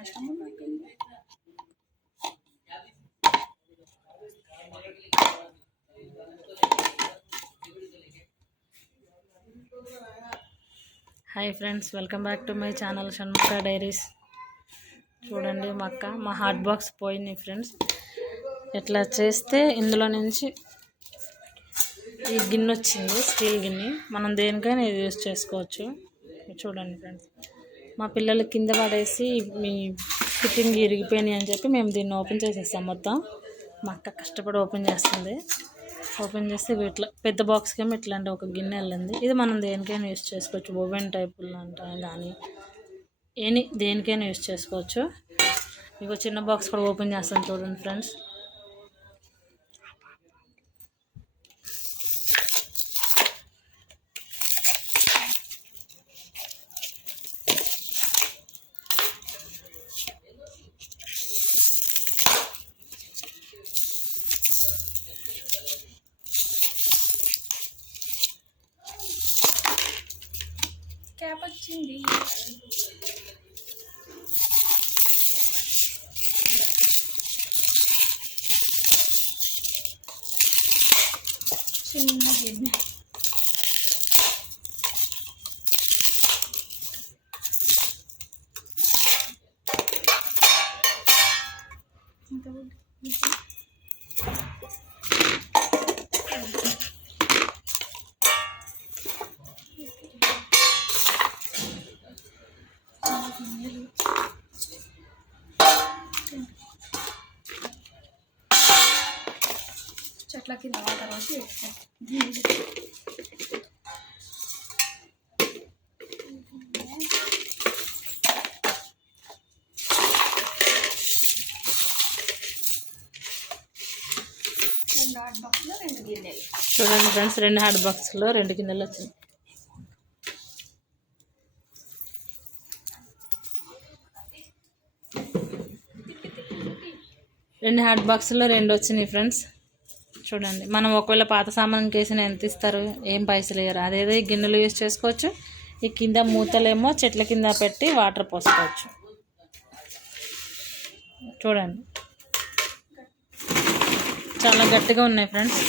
Hi friends, welcome back to my channel Shanmukha diaries. చూడండి మా hot box పోయింది friends. ఇట్లా చేస్తే ఇందులో నుంచి ఈ గిన్నె వచ్చింది, స్టీల్ గిన్నె. మనం దేనికైనా ఇది యూజ్ చేసుకోవచ్చు. చూడండి ఫ్రెండ్స్, మా పిల్లలు కింద పడేసి మీ ఫిట్టింగ్ ఇరిగిపోయినాయి అని చెప్పి మేము దీన్ని ఓపెన్ చేసేస్తాం. మొత్తం మా అక్క కష్టపడి ఓపెన్ చేస్తుంది. ఓపెన్ చేస్తే ఇట్లా పెద్ద బాక్స్కి ఏమో ఇట్లాంటి ఒక గిన్నె వెళ్ళింది. ఇది మనం దేనికైనా యూజ్ చేసుకోవచ్చు. ఓవెన్ టైపులు అంటే కానీ దేనికైనా యూజ్ చేసుకోవచ్చు. ఇగో చిన్న బాక్స్ కూడా ఓపెన్ చేస్తాను చూడండి ఫ్రెండ్స్. క్యాప్ వచ్చింది. చిన్న గిన్నె. చెట్ల కింద వాటర్ వచ్చి చూడండి ఫ్రెండ్స్, 2 హాట్ బాక్స్లో 2 గిన్నెలు వచ్చింది. రెండు హాట్ బాక్స్లో 2 వచ్చినాయి ఫ్రెండ్స్. చూడండి, మనం ఒకవేళ పాత సామాన్ కేసిన ఎంత ఇస్తారు? ఏం పైసలు ఇయ్యరు. అదేదో ఈ గిన్నెలు యూజ్ చేసుకోవచ్చు. ఈ కింద మూతలేమో చెట్ల కింద పెట్టి వాటర్ పోసుకోవచ్చు. చూడండి, చాలా గట్టిగా ఉన్నాయి ఫ్రెండ్స్.